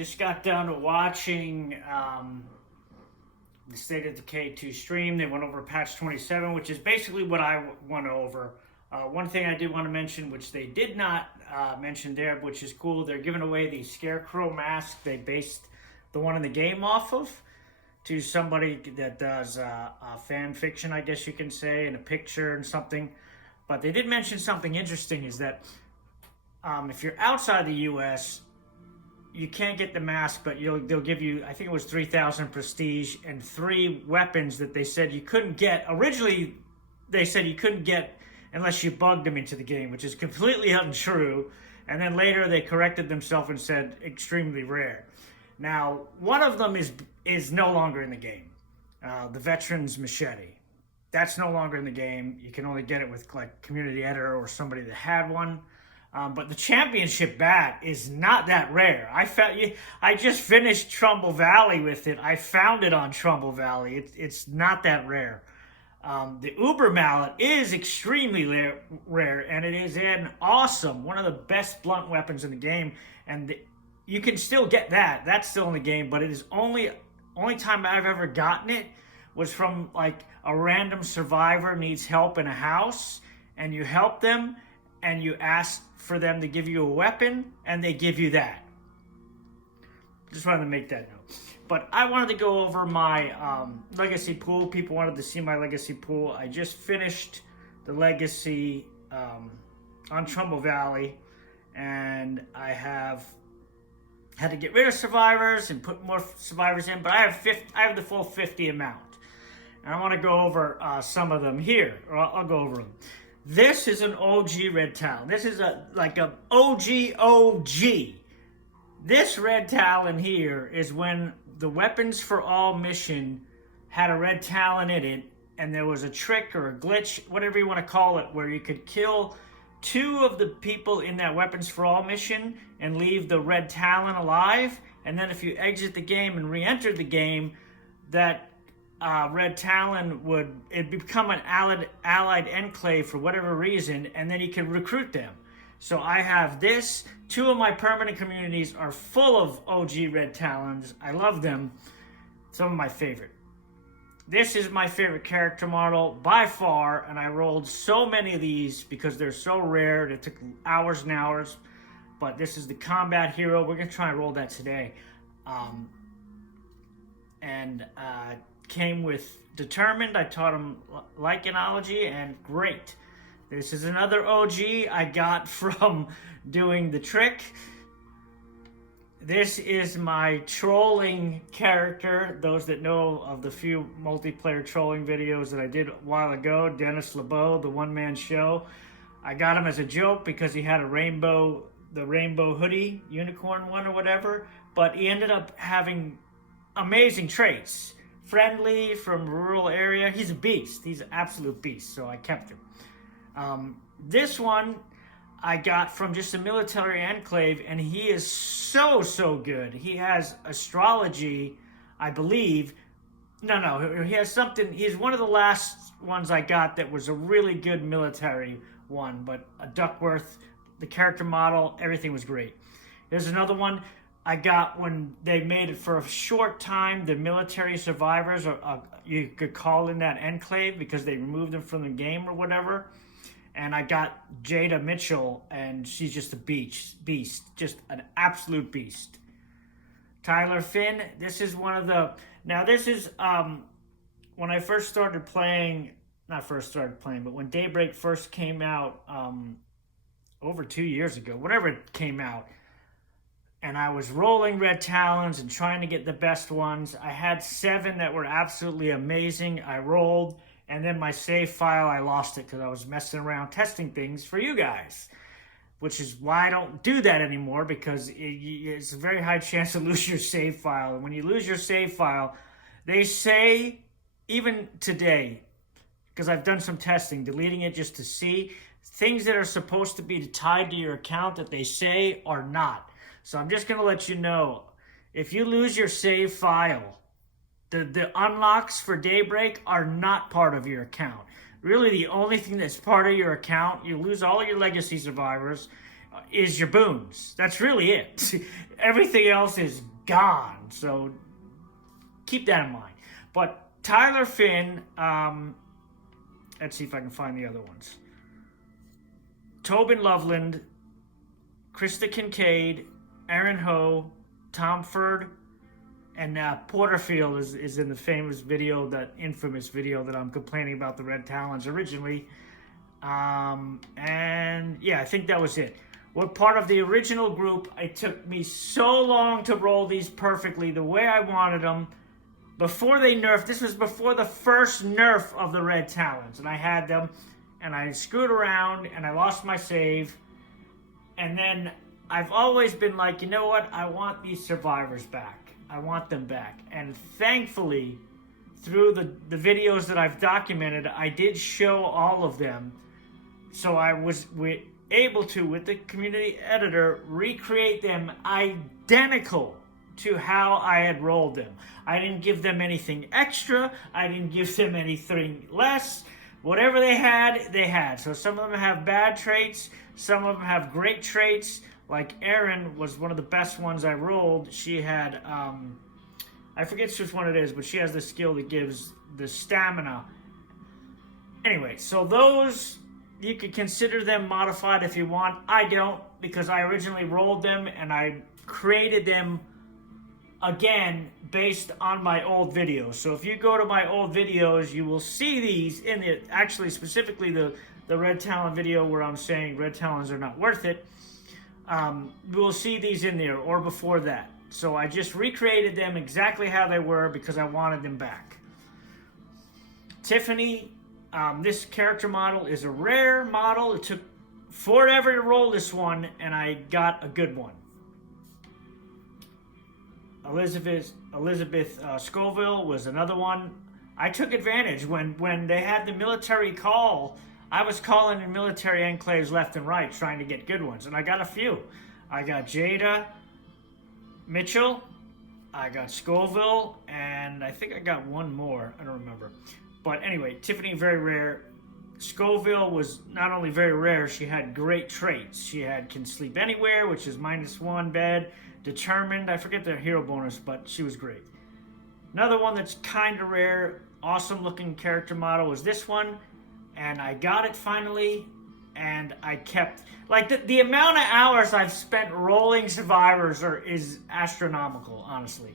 just got done watching the State of Decay 2 stream. They went over patch 27, which is basically what I went over. One thing I did want to mention, which they did not mention there, which is cool, they're giving away the Scarecrow mask they based the one in the game off of to somebody that does fan fiction, I guess you can say, and a picture and something. But they did mention something interesting, is that if you're outside the U.S., you can't get the mask, but they'll give you, I think it was 3,000 prestige and 3 weapons that they said you couldn't get. Originally, they said you couldn't get unless you bugged them into the game, which is completely untrue. And then later they corrected themselves and said extremely rare. Now, one of them is no longer in the game. The Veteran's Machete. That's no longer in the game. You can only get it with like community editor or somebody that had one. But the championship bat is not that rare. I just finished Trumbull Valley with it. I found it on Trumbull Valley. It's not that rare. The Uber Mallet is extremely rare, and it is an awesome, one of the best blunt weapons in the game. And you can still get that. That's still in the game, but it is only time I've ever gotten it was from like a random survivor needs help in a house, and you help them, and you ask for them to give you a weapon, and they give you that. Just wanted to make that note. But I wanted to go over my legacy pool. People wanted to see my legacy pool. I just finished the legacy on Trumbull Valley, and I have had to get rid of survivors and put more survivors in, but I have the full 50 amount. And I want to go over some of them here, or I'll go over them. This is an OG Red Talon. This is like a OG. This Red Talon here is when the Weapons for All mission had a Red Talon in it, and there was a trick or a glitch, whatever you want to call it, where you could kill 2 of the people in that Weapons for All mission and leave the Red Talon alive. And then if you exit the game and re-enter the game, that Red Talon would become an allied enclave for whatever reason, and then you can recruit them. So I have this. 2 of my permanent communities are full of OG Red Talons. I love them. Some of my favorite. This is my favorite character model by far, and I rolled so many of these because they're so rare. It took hours and hours. But this is the combat hero. We're going to try and roll that today. Came with Determined. I taught him Lycanology, and great. This is another OG I got from doing the trick. This is my trolling character. Those that know of the few multiplayer trolling videos that I did a while ago, Dennis LeBeau, the one-man show. I got him as a joke because he had the rainbow hoodie, unicorn one or whatever, but he ended up having amazing traits. Friendly, from a rural area. He's a beast. He's an absolute beast, so I kept him. This one I got from just a military enclave, and he is so good. He has astrology, I believe. No, he has something. He's one of the last ones I got that was a really good military one, but a Duckworth, the character model, everything was great. Here's another one I got when they made it for a short time. The military survivors, you could call in that enclave because they removed them from the game or whatever. And I got Jada Mitchell, and she's just a beast, just an absolute beast. Tyler Finn, this is one of the, now this is, when I first started playing, not first started playing, but when Daybreak first came out, over 2 years ago, whenever it came out, and I was rolling Red Talons and trying to get the best ones. I had 7 that were absolutely amazing. I rolled, and then my save file, I lost it because I was messing around testing things for you guys, which is why I don't do that anymore, because it's a very high chance to lose your save file. And when you lose your save file, they say, even today, because I've done some testing, deleting it just to see, things that are supposed to be tied to your account that they say are not. So I'm just going to let you know, if you lose your save file, the unlocks for Daybreak are not part of your account. Really, the only thing that's part of your account, you lose all your legacy survivors, is your boons. That's really it. Everything else is gone. So keep that in mind. But Tyler Finn, let's see if I can find the other ones. Tobin Loveland, Krista Kincaid, Aaron Ho, Tom Ford, and Porterfield is in the famous video, that infamous video that I'm complaining about the Red Talons originally. And yeah, I think that was it. We're part of the original group. It took me so long to roll these perfectly the way I wanted them. Before they nerfed, this was before the first nerf of the Red Talons, and I had them, and I screwed around, and I lost my save, and then I've always been like, you know what, I want these survivors back. I want them back, and thankfully, through the videos that I've documented, I did show all of them, so I was able to, with the community editor, recreate them identical to how I had rolled them. I didn't give them anything extra. I didn't give them anything less. Whatever they had, they had. So some of them have bad traits. Some of them have great traits. Like Erin was one of the best ones I rolled. She had, I forget which one it is, but she has the skill that gives the stamina. Anyway, so those, you could consider them modified if you want. I don't, because I originally rolled them and I created them again based on my old videos. So if you go to my old videos, you will see these in it. Actually, specifically the Red Talon video where I'm saying Red Talons are not worth it. You will see these in there, or before that. So I just recreated them exactly how they were because I wanted them back. Tiffany, this character model is a rare model. It took forever to roll this one, and I got a good one. Elizabeth Scoville was another one. I took advantage when they had the military call. I was calling in military enclaves left and right, trying to get good ones, and I got a few. I got Jada Mitchell, I got Scoville, and I think I got one more. I don't remember. But anyway, Tiffany, very rare. Scoville was not only very rare, she had great traits. She had can sleep anywhere, which is -1 bed. Determined, I forget the hero bonus, but she was great. Another one that's kind of rare, awesome looking character model was this one, and I got it finally, and I kept, like the amount of hours I've spent rolling survivors is astronomical, honestly.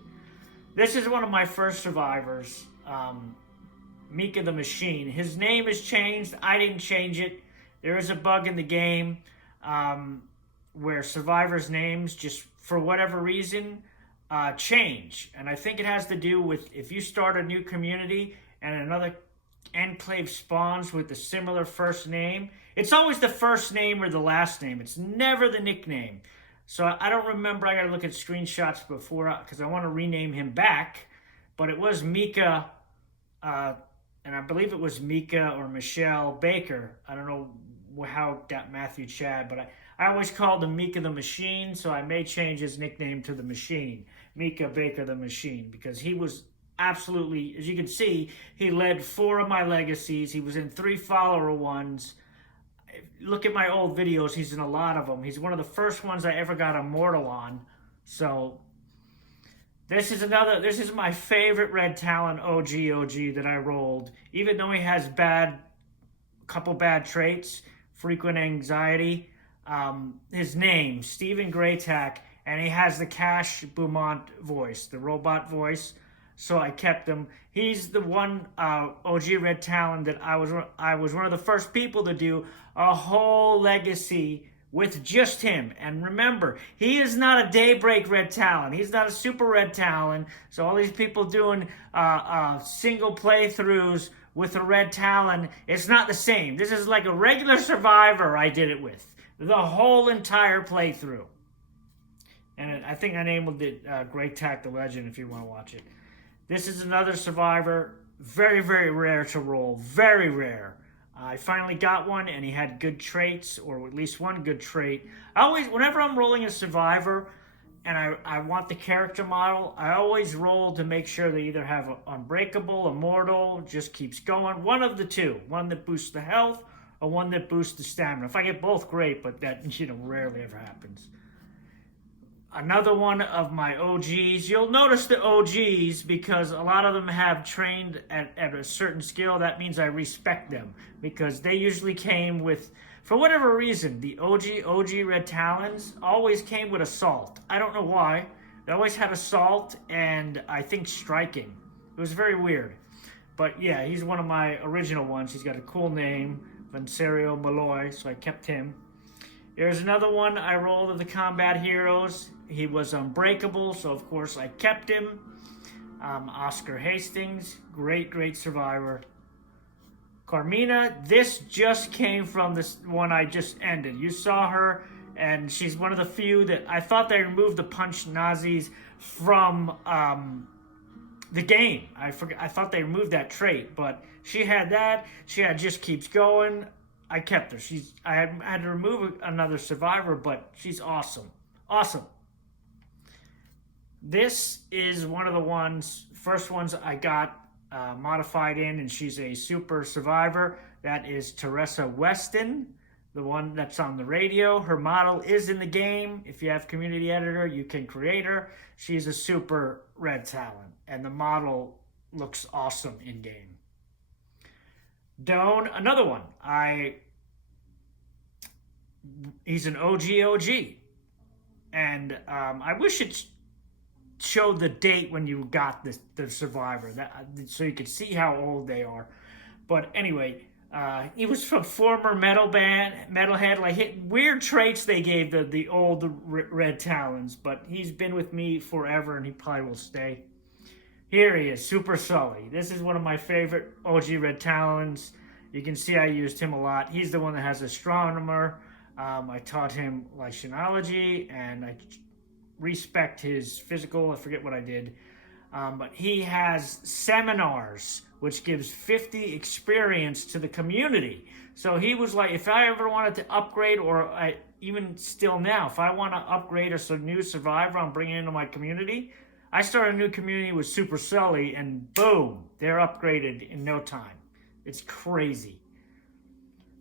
This is one of my first survivors, Mika the Machine. His name is changed. I didn't change it. There is a bug in the game where survivors' names just, for whatever reason, change. And I think it has to do with if you start a new community and another enclave spawns with a similar first name, it's always the first name or the last name. It's never the nickname. So I don't remember. I got to look at screenshots before, because I want to rename him back. But it was Mika, and I believe it was Mika or Michelle Baker. I don't know how it got Matthew Chad, but I always called him Mika the Machine, so I may change his nickname to the Machine. Mika Baker the Machine, because he was absolutely, as you can see, he led 4 of my legacies. He was in 3 follower ones. Look at my old videos. He's in a lot of them. He's one of the first ones I ever got Immortal on. So this is my favorite Red Talon OG that I rolled. Even though he has couple bad traits, frequent anxiety. His name, Stephen Graytack, and he has the Cash Beaumont voice, the robot voice. So I kept him. He's the one OG Red Talon that I was one of the first people to do a whole legacy with just him. And remember, he is not a Daybreak Red Talon. He's not a Super Red Talon. So all these people doing single playthroughs with a Red Talon, it's not the same. This is like a regular survivor I did it with. The whole entire playthrough. And I think I named it Graytack the Legend if you want to watch it. This is another survivor. Very, very rare to roll. Very rare. I finally got one, and he had good traits, or at least one good trait. Whenever I'm rolling a survivor, and I want the character model, I always roll to make sure they either have Unbreakable, Immortal, just keeps going. One of the two. One that boosts the health, or one that boosts the stamina. If I get both, great, but that, rarely ever happens. Another one of my OGs. You'll notice the OGs because a lot of them have trained at a certain skill. That means I respect them because they usually came with, for whatever reason, the OG Red Talons always came with assault. I don't know why. They always had assault and I think striking. It was very weird. But yeah, he's one of my original ones. He's got a cool name, Vencerio Malloy, so I kept him. There's another one I rolled of the combat heroes. He was unbreakable, so of course I kept him. Oscar Hastings, great survivor. Carmina, this just came from this one I just ended. You saw her, and she's one of the few that I thought they removed the punch Nazis from the game. I thought they removed that trait, but she had that. She had just keeps going. I kept her. I had to remove another survivor, but she's awesome. Awesome. This is one of the first ones I got modified in, and she's a super survivor. That is Teresa Weston, the one that's on the radio. Her model is in the game. If you have Community Editor, you can create her. She's a super Red Talon, and the model looks awesome in game. Doan, another one. He's an OG, and I wish it showed the date when you got the survivor, so you could see how old they are. But anyway, he was from former Metalhead. Like weird traits they gave the old Red Talons, but he's been with me forever, and he probably will stay. Here he is, Super Sully. This is one of my favorite OG Red Talons. You can see I used him a lot. He's the one that has Astronomer. I taught him Lycanology, and I respect his physical. I forget what I did. But he has Seminars, which gives 50 experience to the community. So he was like, if I ever wanted to upgrade, or even still now, if I want to upgrade a new survivor I'm bringing into my community, I start a new community with Super Sully, and boom, they're upgraded in no time. It's crazy.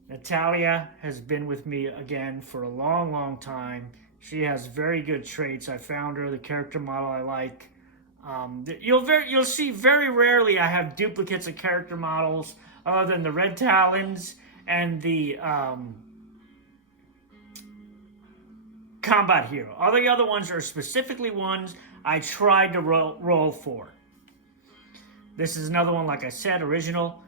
Natalia has been with me again for a long time. She has very good traits. I found her, the character model I like. You'll see very rarely I have duplicates of character models other than the Red Talons and the combat hero. All the other ones are specifically ones I tried to roll for. This is another one, like I said, original.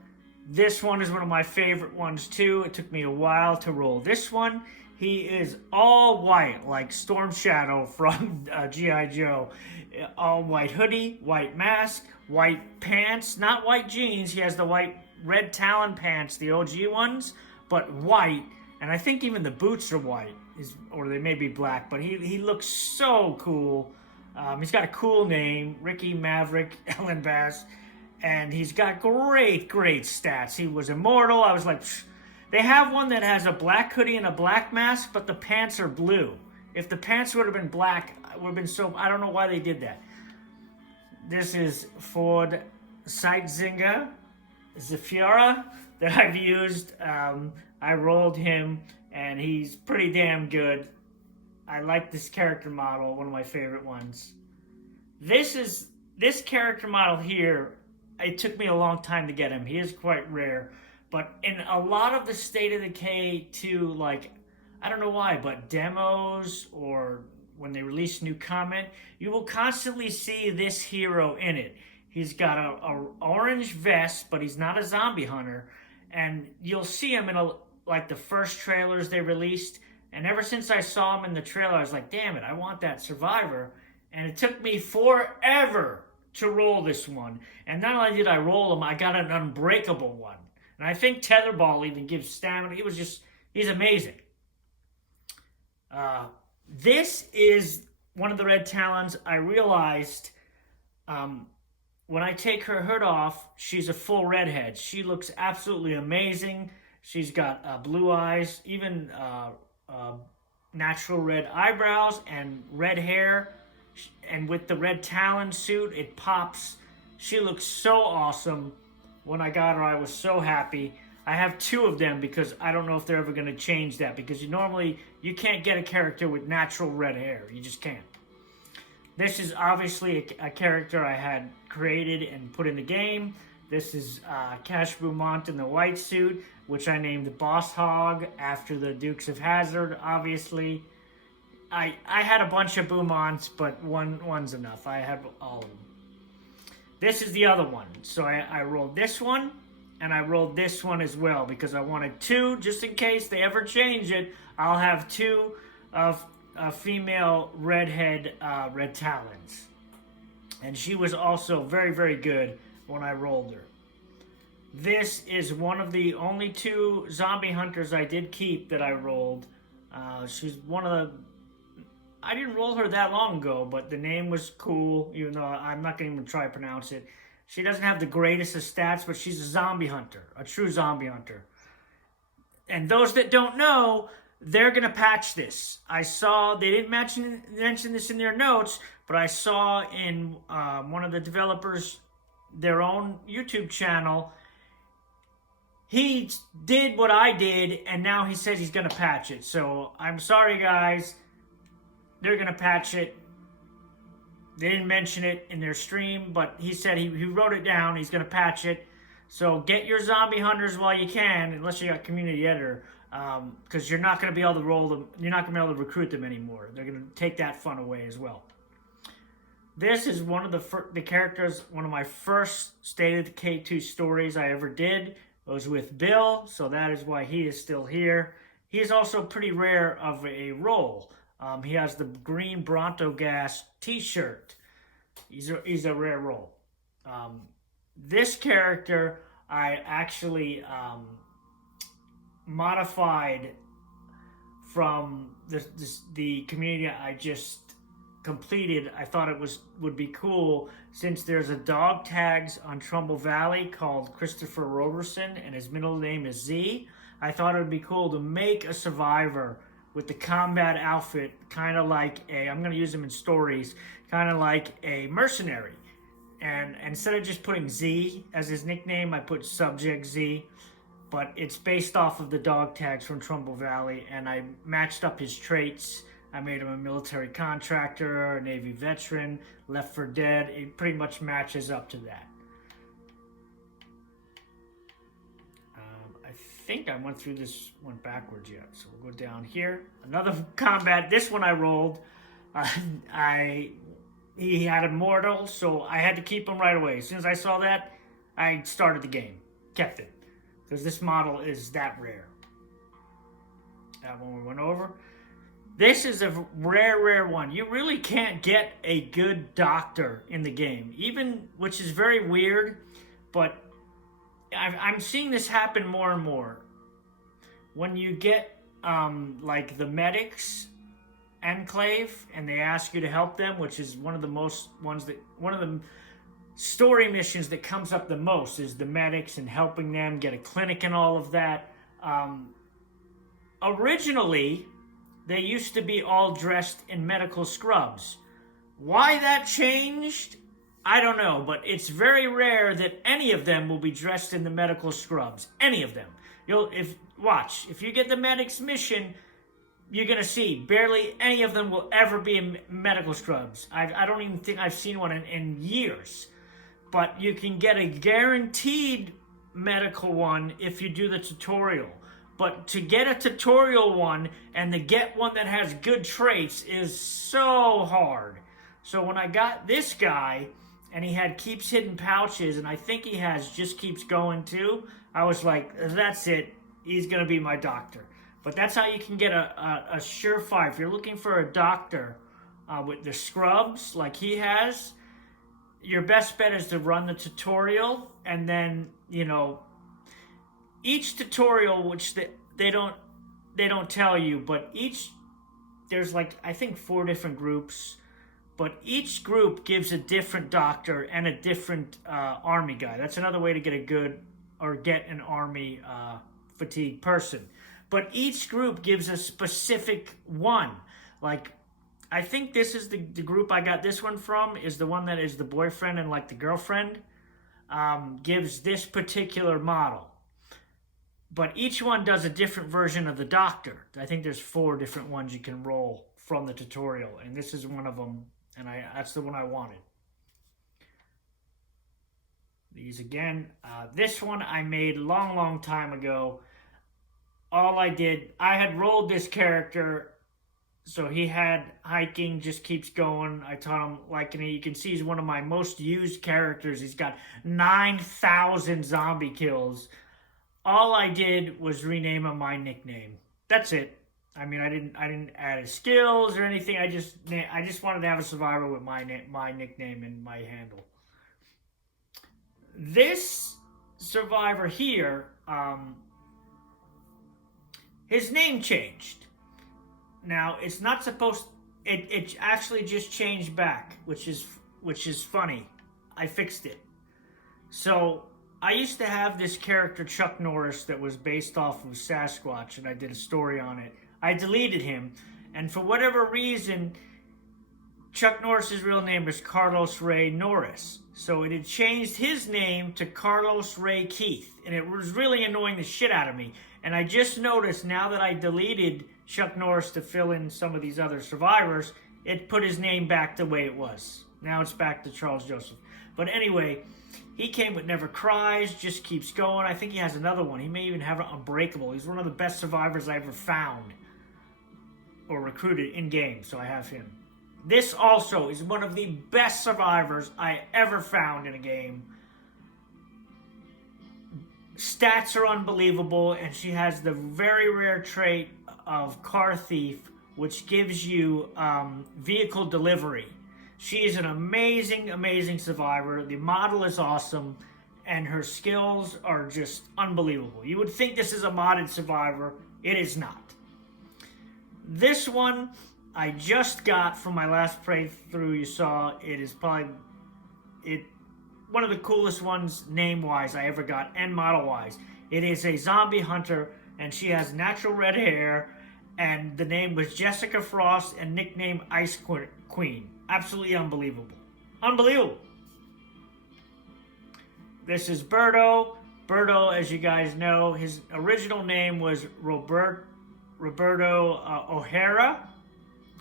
This one is one of my favorite ones too. It took me a while to roll this one. He is all white, like Storm Shadow from G.I. Joe. All white hoodie, white mask, white pants, not white jeans. He has the white Red Talon pants, the OG ones, but white. And I think even the boots are white, or they may be black, but he looks so cool. He's got a cool name, Ricky Maverick Ellen Bass, and he's got great stats. He was immortal. I was like, psh. They have one that has a black hoodie and a black mask, but the pants are blue. If the pants would have been black, it would have been so... I don't know why they did that. This is Ford Sightzinger Zephyra that I've used. I rolled him, and he's pretty damn good. I like this character model, one of my favorite ones. This character model here, it took me a long time to get him. He is quite rare. But in a lot of the State of Decay 2, like, I don't know why, but demos or when they release new content, you will constantly see this hero in it. He's got a orange vest, but he's not a zombie hunter. And you'll see him in like the first trailers they released. And ever since I saw him in the trailer, I was like, damn it, I want that survivor. And it took me forever to roll this one. And not only did I roll him, I got an unbreakable one. And I think Tetherball even gives stamina. He's amazing. This is one of the Red Talons. I realized when I take her hood off, she's a full redhead. She looks absolutely amazing. She's got blue eyes, even natural red eyebrows and red hair. And with the Red Talon suit, it pops. She looks so awesome. When I got her, I was so happy. I have two of them because I don't know if they're ever going to change that, because you can't get a character with natural red hair. You just can't. This is obviously a character I had created and put in the game. This is Cash Beaumont in the white suit, which I named Boss Hog after the Dukes of Hazzard, obviously. I had a bunch of Beaumonts, but one's enough. I have all of them. This is the other one. So I rolled this one, and I rolled this one as well, because I wanted two, just in case they ever change it. I'll have two of female redhead red Talons. And she was also very, very good when I rolled her. This is one of the only two zombie hunters I did keep that I rolled. She's one of the... I didn't roll her that long ago, but the name was cool, even though I'm not going to even try to pronounce it. She doesn't have the greatest of stats, but she's a zombie hunter, a true zombie hunter. And those that don't know, they're going to patch this. I saw, they didn't mention this in their notes, but I saw in one of the developers, their own YouTube channel, he did what I did, and now he says he's going to patch it. So I'm sorry, guys. They're going to patch it. They didn't mention it in their stream, but he said he wrote it down. He's going to patch it. So get your zombie hunters while you can, unless you got community editor, because you're not going to be able to roll them. You're not going to be able to recruit them anymore. They're going to take that fun away as well. This is one of the characters, one of my first State of Decay 2 stories I ever did. It was with Bill, so that is why he is still here. He is also pretty rare of a role. He has the green Bronto Gas t-shirt. He's a rare role. This character I actually modified from the community I just completed. I thought it would be cool, since there's a dog tags on Trumbull Valley called Christopher Roberson and his middle name is Z. I thought it would be cool to make a survivor with the combat outfit, kind of like I'm going to use him in stories, kind of like a mercenary. And instead of just putting Z as his nickname, I put Subject Z. But it's based off of the dog tags from Trumbull Valley, and I matched up his traits. I made him a military contractor, a Navy veteran, Left 4 Dead. It pretty much matches up to that. I think I went through this one backwards yet, so we'll go down here. Another combat. This one I rolled. He had Immortal, so I had to keep him right away. As soon as I saw that, I started the game, kept it, because this model is that rare. That one we went over. This is a rare one. You really can't get a good doctor in the game, which is very weird, but I'm seeing this happen more and more. When you get like the medics enclave and they ask you to help them, which is one of the story missions that comes up the most, is the medics and helping them get a clinic and all of that. Originally, they used to be all dressed in medical scrubs. Why that changed, I don't know, but it's very rare that any of them will be dressed in the medical scrubs. Any of them. If you get the medic's mission, you're going to see barely any of them will ever be in medical scrubs. I don't even think I've seen one in years. But you can get a guaranteed medical one if you do the tutorial. But to get a tutorial one and to get one that has good traits is so hard. So when I got this guy, and he had keeps hidden pouches, and I think he has just keeps going too, I was like, that's it. He's going to be my doctor. But that's how you can get a surefire. If you're looking for a doctor with the scrubs like he has, your best bet is to run the tutorial, and then, each tutorial, which they don't tell you, but there's like, I think 4 different groups, but each group gives a different doctor and a different army guy. That's another way to get an army fatigue person. But each group gives a specific one. Like, I think this is the group I got this one from, is the one that is the boyfriend and like the girlfriend, gives this particular model. But each one does a different version of the doctor. I think there's 4 different ones you can roll from the tutorial, and this is one of them and that's the one I wanted. These again. This one I made a long time ago. All I did, I had rolled this character, so he had hiking, just keeps going. I taught him liking it. You can see he's one of my most used characters. He's got 9,000 zombie kills. All I did was rename him my nickname. That's it. I mean, I didn't add his skills or anything. I just wanted to have a survivor with my nickname and my handle. This survivor here, his name changed. Now it's not supposed. It actually just changed back, which is funny. I fixed it. So I used to have this character Chuck Norris that was based off of Sasquatch, and I did a story on it. I deleted him, and for whatever reason, Chuck Norris's real name is Carlos Ray Norris. So it had changed his name to Carlos Ray Keith, and it was really annoying the shit out of me. And I just noticed now that I deleted Chuck Norris to fill in some of these other survivors, it put his name back the way it was. Now it's back to Charles Joseph. But anyway, he came with Never Cries, just keeps going. I think he has another one. He may even have an Unbreakable. He's one of the best survivors I ever found or recruited in-game, so I have him. This also is one of the best survivors I ever found in a game. Stats are unbelievable, and she has the very rare trait of Car Thief, which gives you vehicle delivery. She is an amazing survivor. The model is awesome, and her skills are just unbelievable. You would think this is a modded survivor. It is not. This one I just got from my last playthrough. You saw it is probably one of the coolest ones name-wise I ever got and model-wise. It is a zombie hunter, and she has natural red hair, and the name was Jessica Frost and nickname Ice Queen. Absolutely unbelievable. Unbelievable. This is Berto. Berto, as you guys know, his original name was Roberto O'Hara,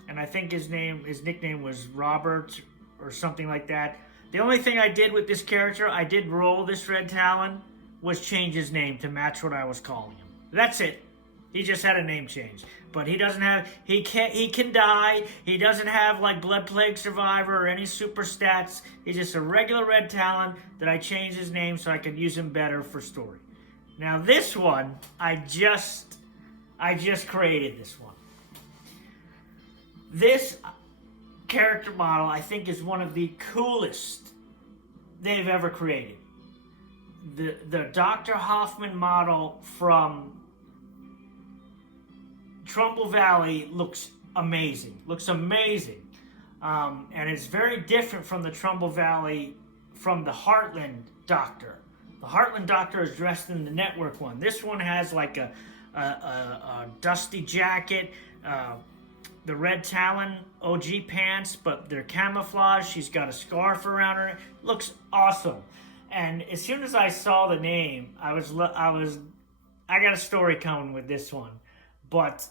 and I think his nickname was Robert or something like that. The only thing I did with this character, I did roll this Red Talon, was change his name to match what I was calling him. That's it. He just had a name change. But he doesn't have, he can die. He doesn't have like Blood Plague Survivor or any super stats. He's just a regular Red Talon that I changed his name so I could use him better for story. Now this one, I just created this one. This character model, I think, is one of the coolest they've ever created. The Dr. Hoffman model from Trumbull Valley looks amazing. And it's very different from the Trumbull Valley from the Heartland Doctor. The Heartland Doctor is dressed in the network one. This one has like a dusty jacket, the Red Talon OG pants, but they're camouflage. She's got a scarf around her. Looks awesome. And as soon as I saw the name, I got a story coming with this one. But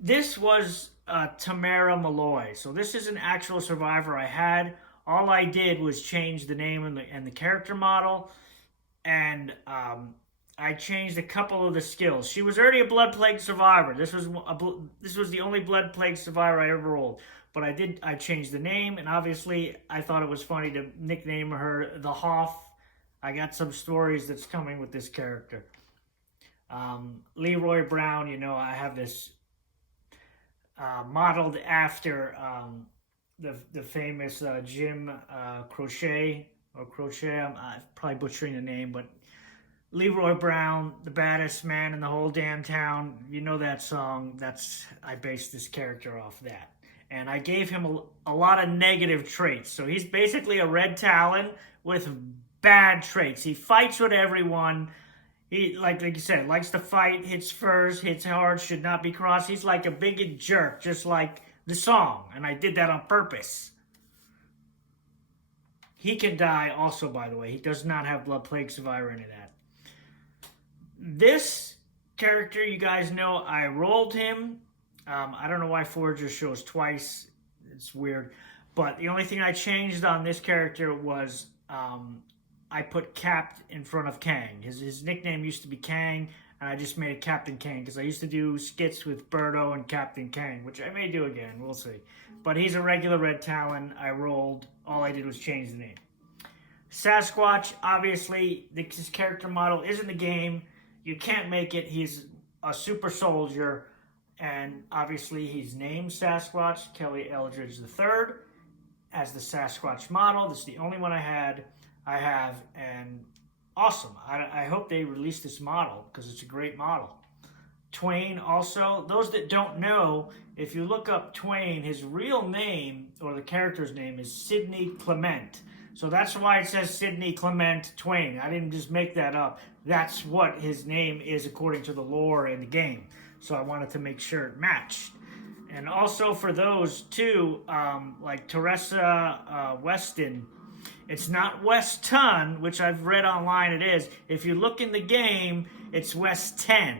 this was Tamara Malloy. So this is an actual survivor I had. All I did was change the name and the character model, and I changed a couple of the skills. She was already a Blood Plague survivor. This was the only Blood Plague survivor I ever rolled. But I changed the name, and obviously I thought it was funny to nickname her the Hoff. I got some stories that's coming with this character. Leroy Brown, I have this modeled after the famous Jim Crochet. I'm probably butchering the name, but Leroy Brown, the baddest man in the whole damn town. You know that song. I based this character off that. And I gave him a lot of negative traits. So he's basically a Red Talon with bad traits. He fights with everyone. He, like you said, likes to fight, hits first, hits hard, should not be crossed. He's like a big jerk, just like the song. And I did that on purpose. He can die also, by the way. He does not have Blood Plague Survivor into that. This character, you guys know, I rolled him. I don't know why Forager shows twice. It's weird. But the only thing I changed on this character was I put Cap in front of Kang. His nickname used to be Kang, and I just made it Captain Kang because I used to do skits with Birdo and Captain Kang, which I may do again. We'll see. But he's a regular Red Talon. I rolled. All I did was change the name. Sasquatch, obviously, his character model is in the game. You can't make it. He's a super soldier, and obviously he's named Sasquatch, Kelly Eldridge III, as the Sasquatch model. This is the only one I have, and awesome. I hope they release this model because it's a great model. Twain also, those that don't know, if you look up Twain, his real name, or the character's name, is Sidney Clement. So that's why it says Sidney Clement Twain. I didn't just make that up. That's what his name is according to the lore in the game. So I wanted to make sure it matched. And also for those too, like Teresa Weston, it's not Weston, which I've read online it is. If you look in the game, it's West 10.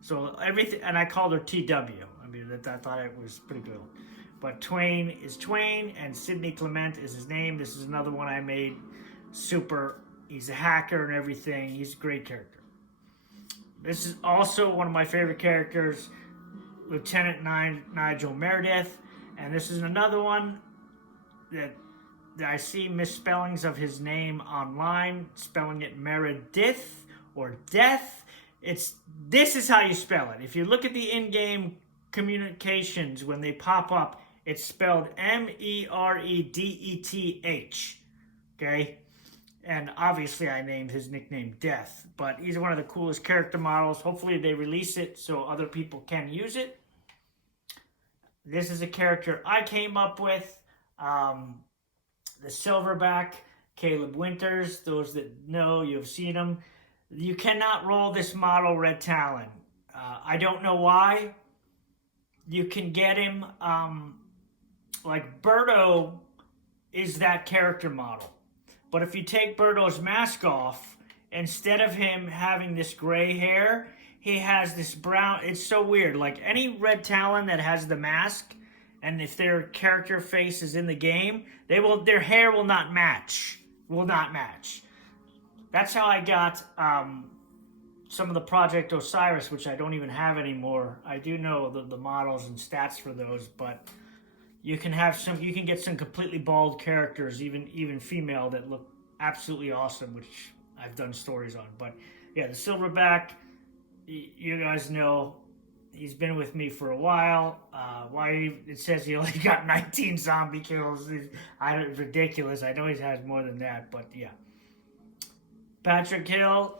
So everything, and I called her TW. I mean, I thought it was pretty good. But Twain is Twain, and Sidney Clement is his name. This is another one I made. Super. He's a hacker and everything. He's a great character. This is also one of my favorite characters, Lieutenant Nigel Meredith. And this is another one that I see misspellings of his name online, spelling it Meredith or Death. This is how you spell it. If you look at the in-game communications, when they pop up, it's spelled Meredeth. Okay? And obviously I named his nickname Death, but he's one of the coolest character models. Hopefully they release it so other people can use it. This is a character I came up with. The Silverback, Caleb Winters. Those that know, you've seen him. You cannot roll this model Red Talon. I don't know why. You can get him, like Birdo is that character model. But if you take Birdo's mask off, instead of him having this gray hair, he has this brown. It's so weird. Like any Red Talon that has the mask, and if their character face is in the game, their hair will not match. Will not match. That's how I got some of the Project Osiris, which I don't even have anymore. I do know the models and stats for those, but you can get some completely bald characters, even female, that look absolutely awesome, which I've done stories on. But yeah, the Silverback, you guys know, he's been with me for a while. It says he only got 19 zombie kills. It's ridiculous. I know he has more than that, but yeah. Patrick Hill,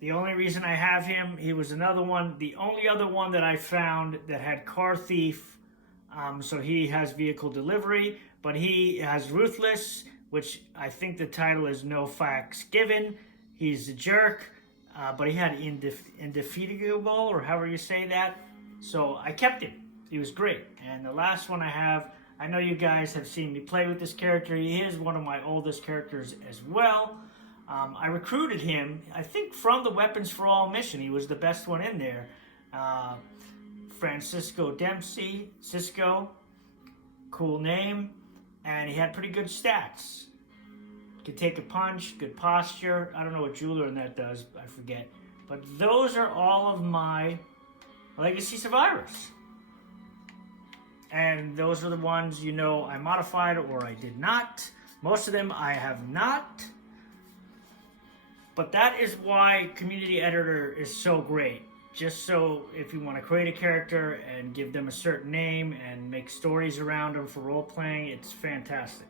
the only reason I have him, he was another one, the only other one that I found that had car thief. So he has vehicle delivery, but he has Ruthless, which I think the title is No Facts Given. He's a jerk, but he had Indefeatable, or however you say that. So I kept him. He was great. And the last one I have, I know you guys have seen me play with this character. He is one of my oldest characters as well. I recruited him, I think, from the Weapons for All mission. He was the best one in there. Francisco Dempsey, Cisco, cool name, and he had pretty good stats. Could take a punch, good posture. I don't know what Jeweler in that does, I forget. But those are all of my Legacy Survivors. And those are the ones, I modified or I did not. Most of them I have not. But that is why Community Editor is so great. Just so if you want to create a character and give them a certain name and make stories around them for role-playing, it's fantastic.